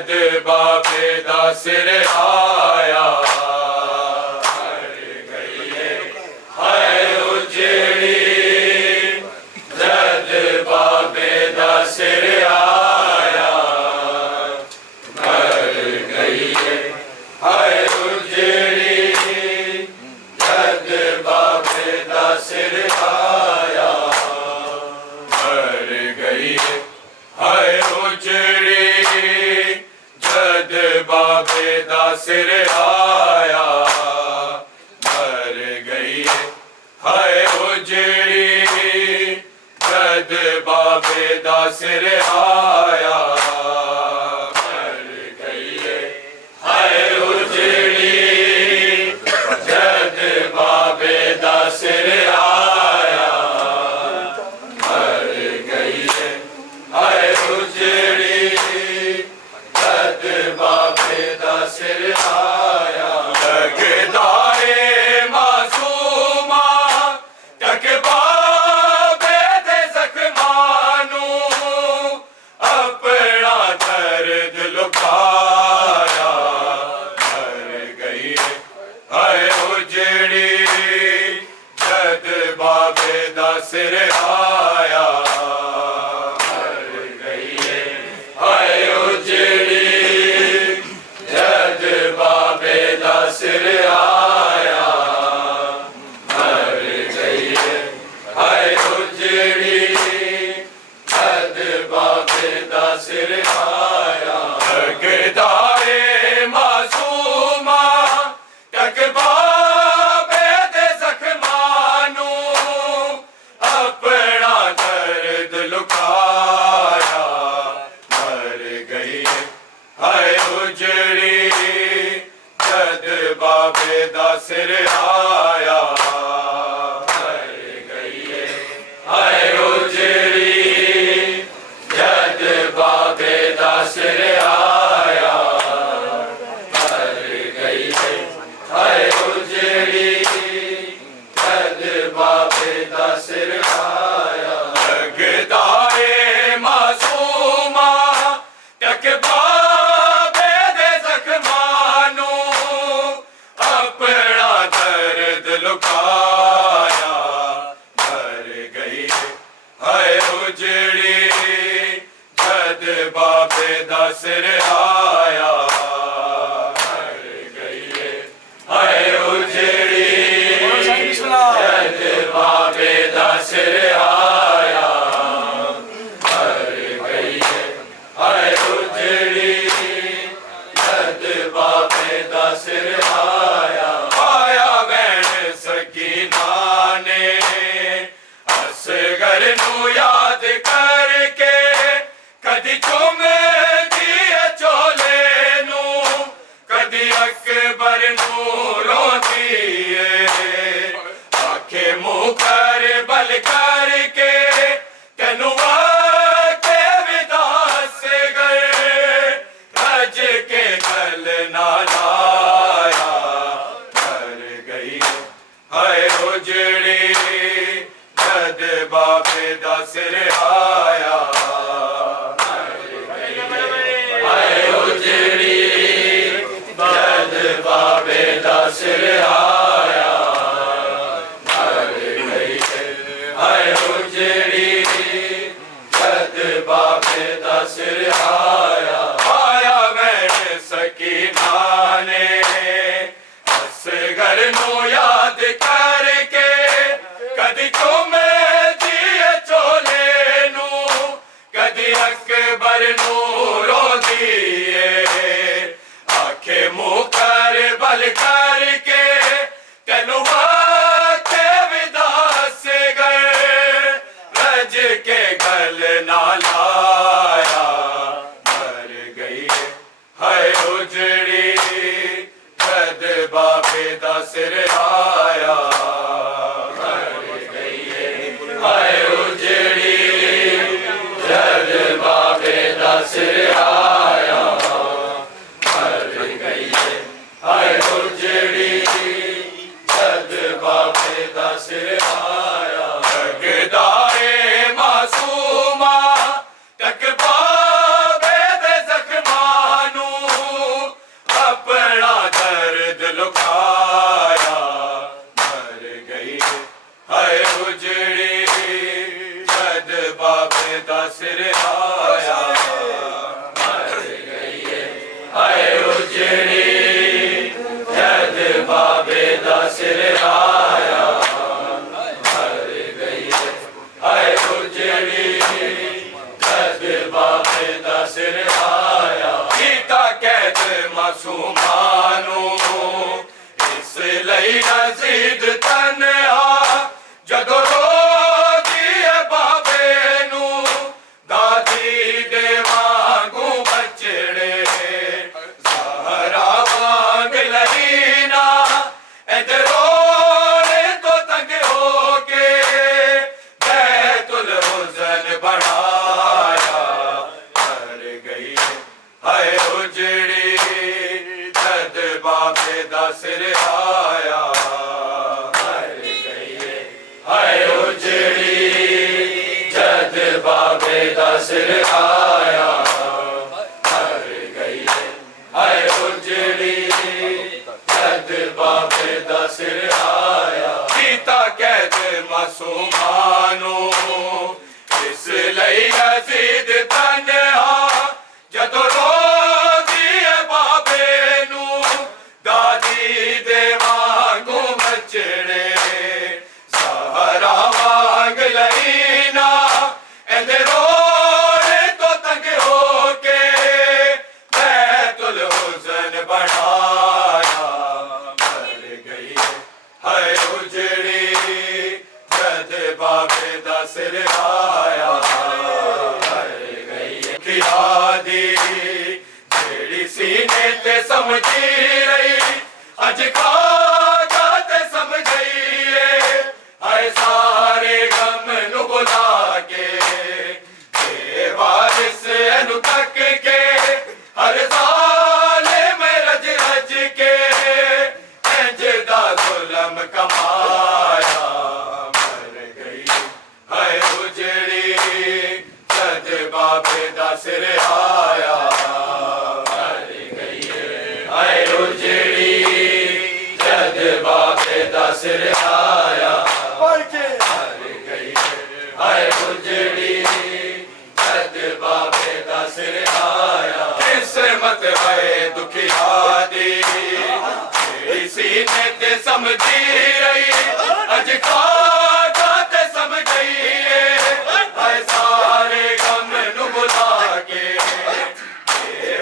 जद बाबे दा सिर आया मर गई है उजड़ी जद बाबे दा सिर आया मर गई है उजड़ी जद बाबे दा सिर आया मर गई है उजड़ी जद बाबे दा सिर आया मर गई है उजड़ी जद बाबे दा सिर आया मर गई है उजड़ी जद बाबे दा सिर आया मर गई है उजड़ी जद बाबे दा सिर आया लगदाए मासूमा तक बाबे दे जख्मानू अपना दर्द लुकाया मर गई है उजड़ी जद बाबे दा सिर आया मर गई है उजड़ी जद बाबे दा सिर आया मर गई है उजड़ी जद बाबे दा सिर आया लगदाए मासूमा तक बाबे दे जख्मानू अपना दर्द लुकाया मर गई है उजड़ी जद बाबे दा सिर आया मर गई है उजड़ी जद बाबे दा सिर आया मर गई है उजड़ी जद बाबे दा सिर आया लगदाए मासूमा तक बाबे दे जख्मानू अपना दर्द लुकाया मर गई है उजड़ी जद बाबे दा सिर आया मर गई है उजड़ी जद बाबे दा सिर आया मर गई है उजड़ी जद बाबे दा सिर आया आया बैन सकीना ने असगर नू याद करके कदी चुम दिए चोले नू कदी अकबर नू रोती आखे मुँह कर बल करके तेनू आके विदास गए रज के गल ना लाया मर गई है उजड़ी जद बाबे दा सिर आया मर गई है उजड़ी जद बाबे दा सिर आया मर गई है उजड़ी जद बाबे दा सिर आया आया बैन सकीना ने असगर नू याद करके कदी चुम दिए चोले नू सिर आया मर गई हाय उजड़ी जद बाबे दा सिर आया कीता कैद मासूमानू इस लई अजीद तन्हा जदों रोदी है बाबे नू दादी दे वांगू बचड़े ज़हरा वांग लहीना इधर रोने तो तंग होके बैतुल हुज़न बनाया मर गई हाय उजड़ी जद बाबे दा सिर आया मर गई हाय उजड़ी जद बाबे दा सिर आया मर गई हाय उजड़ी जद बाबे दा सिर आया कीता कैद मासूमानू इस लई अजीद तन्हा जदों रोदी है बाबे नू दादी दे वांगू बचड़े ज़हरा वांग लहीना इधर रोने तो तंग होके बैतुल हुज़न बनाया मर गई हाय उजड़ी जद बाबे दा सिर आया मर गई खिला दी जेड़ी सीने ते समझी रही अज खा ते समझ गई हाय सारे गम नु बुला के वारिस अनु तक के हर साले में रज रज के इंज दा जुल्म कमाया मर गई हाय उजड़ी जद बाबे दा सिर आया मर गई हाय उजड़ी जद बाबे दा सिर आया मर गई हाय उजड़ी जद बाबे दा सिर आया किस्मत है दुखिया दी जेड़ी सीने ते समझी रही अज खा ते समझ गई हाय सारे गम नु बुला के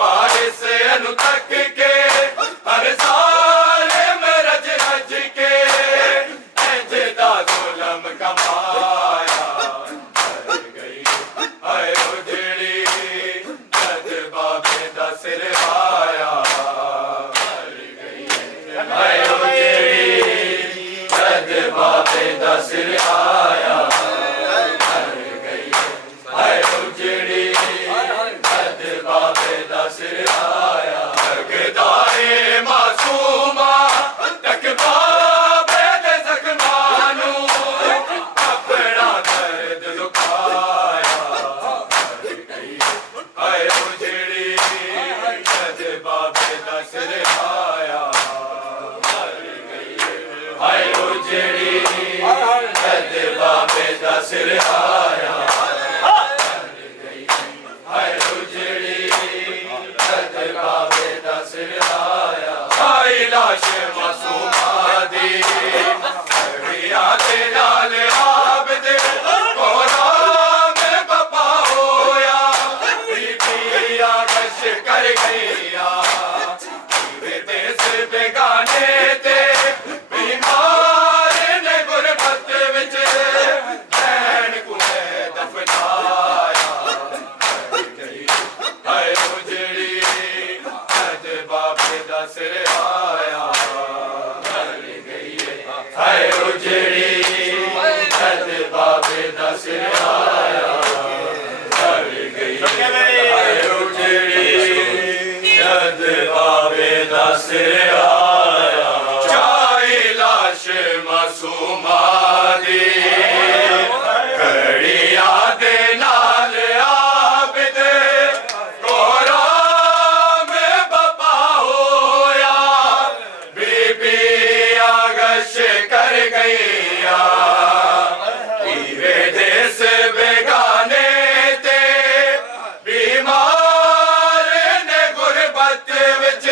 वारिस अनु तक के हर साले में रज रज के इंज दा जुल्म कमाया मर गई हाय उजड़ी जद बाबे दा सिर आया मर गई हाय उजड़ी जद बाबे दा सिर आया मर गई हाय उजड़ी जद बाबे दा सिर आया लगदाए मासूमा तक बाबे दे ज़ख्मानू अपना दर्द लुकाया मर गई हाय उजड़ी जद बाबे दा सिर आया मर गई हाय उजड़ी जद बाबे दा सिर आया मर गई हाय उजड़ी जद बाबे दा सिर आया हाय लाश मासूमा दी घड़िया ते नाल आबद कोराम बपा होया बीबिया गश कर गईया देश बेगाने ते बीमार ने गुरबत विच भैन को दफनाया मर गई हाय उजड़ी जद बाबे दा सिर आया मर गई हाय उजड़ी जद बाबे दा सिर आया मर गई हाय उजड़ी जद बाबे दा सिर आया चाहे लाश मासूमा दी घड़िया दे नाल आबिद कोराम बपा होया बीबी आगश कर गईया देश बेगाने ते बीमार ने गुरबत विच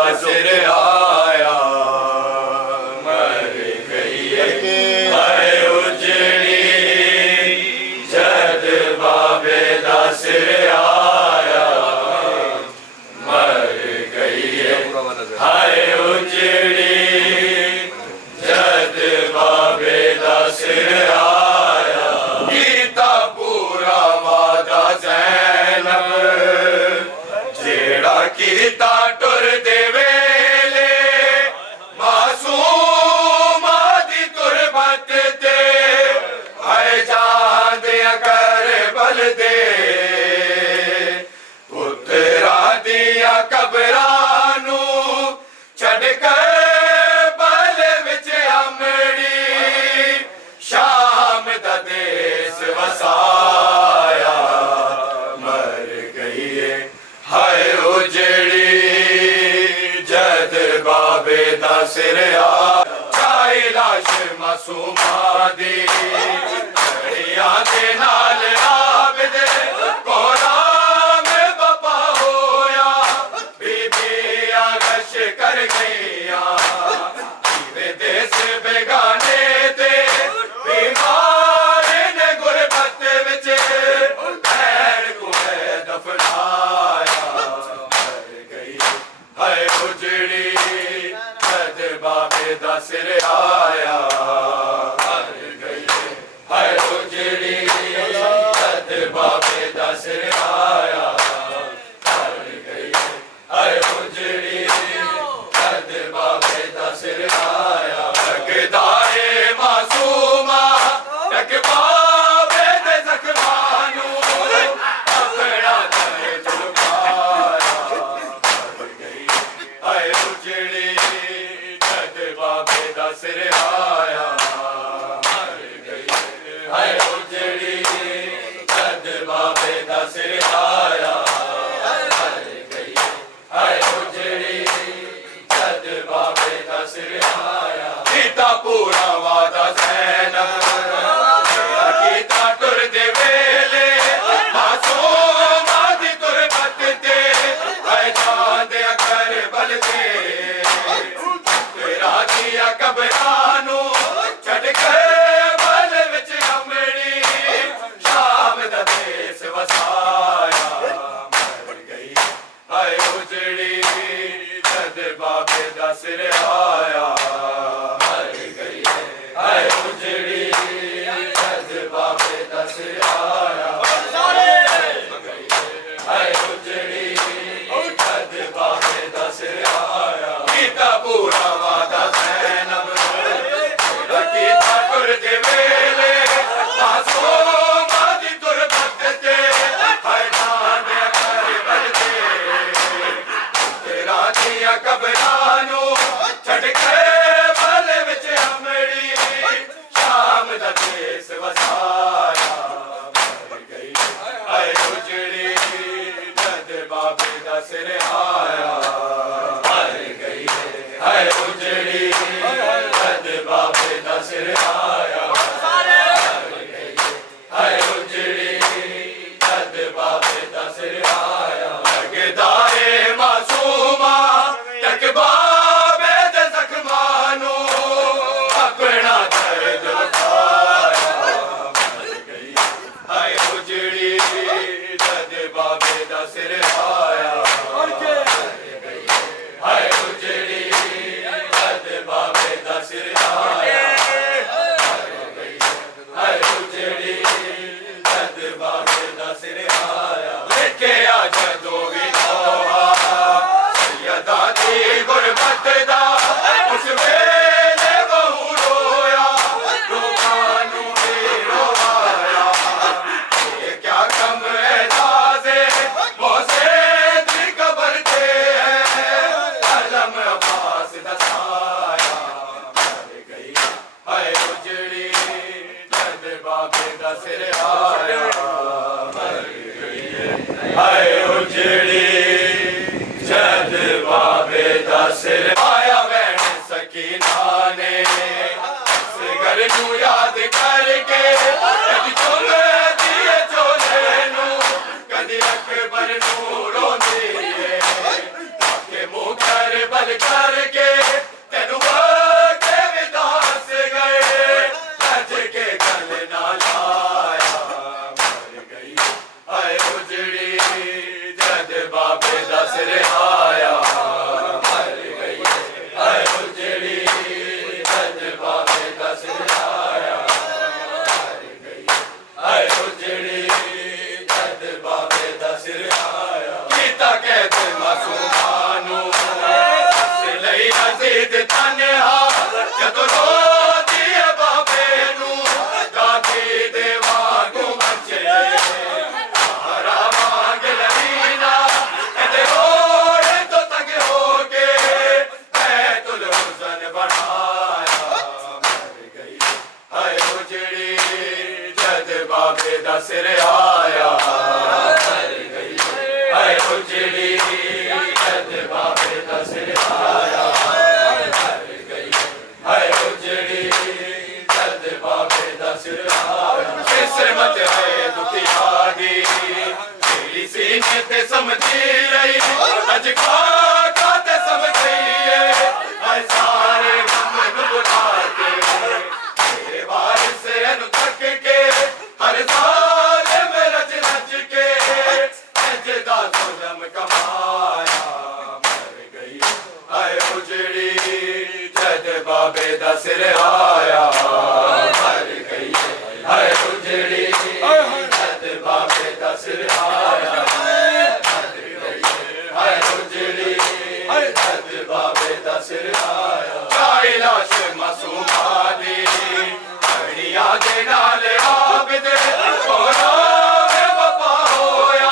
ਦਾ ਸਿਰ ਆਇਆ ਮਰ ਗਈ ਹਾਏ ਉਜੜੀ ਜਦ ਬਾਬੇ ਦਾ ਸਿਰ ਆਇਆ ਮਰ ਗਈ ਹਾਏ ਉਜੜੀ ਜਦ ਬਾਬੇ ਦਾ ਸਿਰ ਆਇਆ ਕੀਤਾ ਪੂਰਾ ਵਾਦਾ ਜ਼ੈਨਬ ਜਿਹੜਾ ਕੀਤਾ ਟੁਰਦੇ ਵੇਲੇ ਮਾਸੂਮਾਂ ਦੀ ਤੁਰਬਤ ਤੇ ਹਾਏ ਜਾਂਦਿਆਂ ਕਰਬਲ ਦੇ ਪੁੱਤਰਾਂ ਦੀਆਂ ਕਬਰਾਂ ਨੂੰ ਛੱਡ ਕੇ ਬਲ ਵਿੱਚ ਅਮੜੀ ਸ਼ਾਮ ਦਾ ਦੇਸ ਵਸਾਇਆ ਮਰ ਗਈ ਏ ਹਾਏ ਉਜੜੀ ਜਦ ਬਾਬੇ ਦਾ ਸਿਰ ਆ ਚਾਹੇ ਲਾਸ਼ ਮਾਸੂਮਾਂ ਦੀ ਛੜੀਆਂ ਦੇ ਨਾਲ ਆਬਦ ਕੋਰਾਮ ਬਪਾ ਹੋਇਆ ਬੀਬੀਆਂ ਗਸ਼ ਕਰ ਗਈਆਂ ਜੀਵੇ ਦੇਸ ਬੇਗਾਨੇ ਤੇ ਬਿਮਾਰ ਨੇ ਗੁਰਬਤ ਵਿੱਚ ਭੈਣ ਕੋ ਹੈ ਦਫਨਾਇਆ ਮਰ ਗਈ ਹਾਏ ਉਜੜੀ ਜਦ ਬਾਬੇ ਦਾ ਸਿਰ ਆਇਆ ਮਰ ਗਈ ਹਾਏ ਉਜੜੀ ਜਦ ਬਾਬੇ ਦਾ ਸਿਰ ਆਇਆ ਮਰ ਗਈ ਹਾਏ ਉਜੜੀ ਜਦ ਬਾਬੇ ਦਾ ਸਿਰ ਆਇਆ ਤਕਦਾਰੇ ਮਾਸੂਮਾ ਤੱਕ ਬਾਬੇ ਦੇ ਜ਼ਖਮਾਂ ਨੂੰ ਆਪਣਾ ਦਰਦ ਲੁਕਾਇਆ ਮਰ ਗਈ ਹਾਏ ਉਜੜੀ ਜਦ ਬਾਬੇ ਦਾ ਸਿਰ ਆਇਆ ਮਰ ਗਈ ਹਾਏ ਉਜੜੀ ਜਦ ਬਾਬੇ ਦਾ ਸਿਰ ਆਇਆ ਮਰ ਗਈ ਹਾਏ ਉਜੜੀ ਜਦ ਬਾਬੇ ਦਾ ਸਿਰ ਆਇਆ ਕੀਤਾ ਪੂਰਾ ਵਾਦਾ ਜ਼ੈਨਬ ਕੀਤਾ ਟੁਰਦੇ ਵੇਲੇ ਮਾਸੂਮਾਂ ਦੀ ਤੁਰਬਤ ਤੇ ਹਾਏ ਜਾਂਦਿਆਂ ਕਰਬਲ ਤੇ ਤੇਰਾ ਦੀਆਂ ਕਬਰਾਂ ਨੂੰ ਛੱਡ ਕੇ ਬਲ ਵਿੱਚ ਅਮੜੀ ਸ਼ਾਮ ਦਾ ਦੇਸ ਵਸਾਇਆ ਮਰ ਗਈ ਹਾਏ ਉਜੜੀ ਜਦ ਬਾਬੇ ਦਾ ਸਿਰ ਆਇਆ ਮਰ ਗਈ ਹਾਏ ਉਜੜੀ ਜਦ ਬਾਬੇ ਦਾ ਸਿਰ ਆਇਆ ਹਾਏ ਉਜੜੀ ਜਦ ਬਾਬੇ ਦਾ ਸਿਰ ਆਇਆ ਕੀਤਾ ਪੂਰਾ ਵਾਦਾ ਜ਼ੈਨਬ ਕੀਤਾ ਟੁਰਦੇ ਵੇਲੇ ਮਾਸੂਮਾਂ ਦੀ ਤੁਰਬਤ ਤੇ ਹਾਏ ਜਾਂਦਿਆਂ ਕਰਬਲ ਤੇ ਤੇਰਾ ਦੀਆਂ ਕਬਰਾਂ ਨੂੰ ਛੱਡ ਕੇ ਜਦੋਂ ਰੋਦੀ ਏ ਬਾਬੇ ਨੂੰ ਦਾਦੀ ਦੇ ਵਾਂਗੂ ਬੱਚੇ ਸਾਰਾ ਵਾਂਗ ਲਵੀਨਾ ਇਹਦੇ ਹੋੜ ਤੋਂ ਤੰਗ ਹੋ ਕੇ ਬੈਤੁਲ ਹੁਸਨ ਬਣਾਇਆ ਮਰ ਗਈ ਹਾਏ ਉਹ ਜਿਹੜੀ ਜਦ ਬਾਬੇ ਦਾ ਸਿਰ ਆਇਆ ਮਰ ਗਈ ਹਾਏ ਉਹ ਜਿਹੜੀ ਜਦ ਬਾਬੇ ਦਾ ਸਿਰ ਆਇਆ ਮਰ ਗਈ ਹਾਏ ਉਹ ਜਿਹੜੀ ਜਦ ਬਾਬੇ ਦਾ ਸਿਰ ਆਇਆ ਕਿਸਮਤ ਹੈ ਦੁਖੀਆ ਦੀ ਤੇਰੀ ਸੀਨੇ ਤੇ ਸਮਝੀ ਰਹੀ ਅੱਜ ਖਾ ਤੇ ਸਮਝ ਗਈ ਏ ਹਾਏ ਸਾਰੇ ਗਮ ਨੂੰ ਬੁਲਾ ਕੇ ਤੇਰੇ ਵਾਰਿਸ ਨੂੰ ਤੱਕ ਕੇ ਹਰ ਸਾਲ ਮੇਰਾ ਰਜ ਕੇ ਸਜਦਾ ਜ਼ੁਲਮ ਕਮਾਇਆ ਮਰ ਗਈ ਹਾਏ ਉਹ ਜਿਹੜੀ ਜਦ ਬਾਬੇ ਦਾ ਸਿਰ ਆਇਆ ਮਰ ਗਈ ਹਾਏ ਉਹ ਜਿਹੜੀ ਜਦ ਬਾਬੇ ਦਾ ਸਿਰ ਆਇਆ ਮਰ ਗਈ ਹਾਏ ਉਹ ਜਿਹੜੀ ਜਦ ਬਾਬੇ ਦਾ ਸਿਰ ਆਇਆ ਕਾਇ ਲਾਸ਼ ਮਾਸੂਮਾਂ ਦੀ ਅੜੀਆਂ ਦੇ ਨਾਲ ਆਬਦ ਕੋਨਾ ਵੇ ਵਫਾ ਹੋਇਆ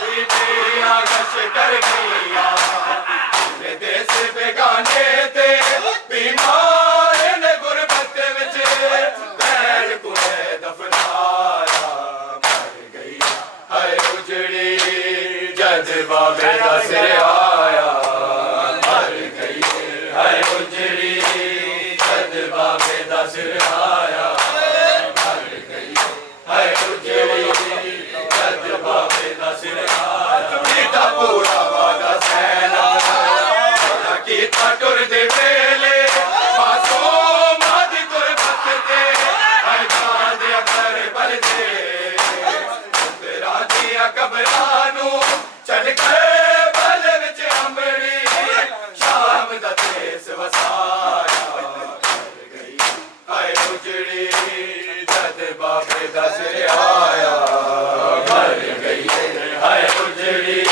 ਬੀਬੀਆਂ ਗਸ਼ ਕਰ ਗਈਆਂ ਇਹ ਦੇਸ ਬੇਗਾਨੇ ਤੇ ਬਿਮਾਰ ਨੇ ਗੁਰਬਤ ਵਿੱਚ ਬੈਠ ਕੁੜੇ ਦਫਨਾਇਆ ਮਰ ਗਈ ਹਾਏ ਉਜੜੀ ਜਦ ਬਾਬੇ ਦਾ ਸਿਰ ਆਇਆ ਮਰ ਗਈ ਹਾਏ ਉਜੜੀ ਜਦ ਬਾਬੇ ਦਾ ਸਿਰ ਆਇਆ ਮਰ ਗਈ ਹਾਏ ਉਜੜੀ ਜਦ ਬਾਬੇ ਦਾ ਸਿਰ ਆਇਆ ਕੀਤਾ ਪੂਰਾ ਵਾਦਾ ਸੈਨਾ ਕੀਤਾ ਟੁਰਦੇ ਵੇਲੇ ਮਾਸੂਮਾਂ ਦੀ ਗੁਰਬਤ ਤੇ ਹਾਏ ਜਾਂਦੇ ਅਕਰ ਬਲਦੇ ਤੇਰਾ ਦੀਆਂ ਕਬਰਾਂ ਨੂੰ ਛੱਡ ਕੇ ਬਲ ਵਿੱਚ ਅੰਬੜੀ ਸ਼ਾਮ ਦਾ ਤੇਸ ਵਸਾਇਆ ਮਰ ਗਈ ਹਾਏ ਉਜੜੀ ਜਦ ਬਾਬੇ ਦਾ ਸਿਰ ਆਇਆ ਮਰ ਗਈ ਹਾਏ ਉਜੜੀ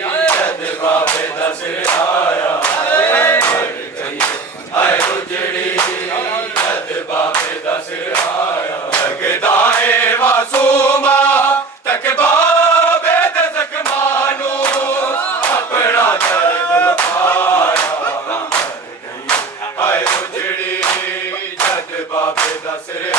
ਜਦ ਬਾਬੇ ਦਾ ਸਿਰ ਆਇਆ ਮਰ ਗਈ ਹਾਏ ਉਜੜੀ ਜਦ ਬਾਬੇ ਦਾ ਸਿਰ ਆਇਆ ਲੱਗਦਾ ਏ ਮਾਸੂਮਾ ਤੱਕ ਬਾਬੇ ਦੇ ਜ਼ਖਮਾਂ ਨੂੰ ਆਪਣਾ ਦਰਦ ਲੁਕਾਇਆ ਮਰ ਗਈ ਹਾਏ ਉਜੜੀ ਜਦ ਬਾਬੇ ਦਾ ਸਿਰ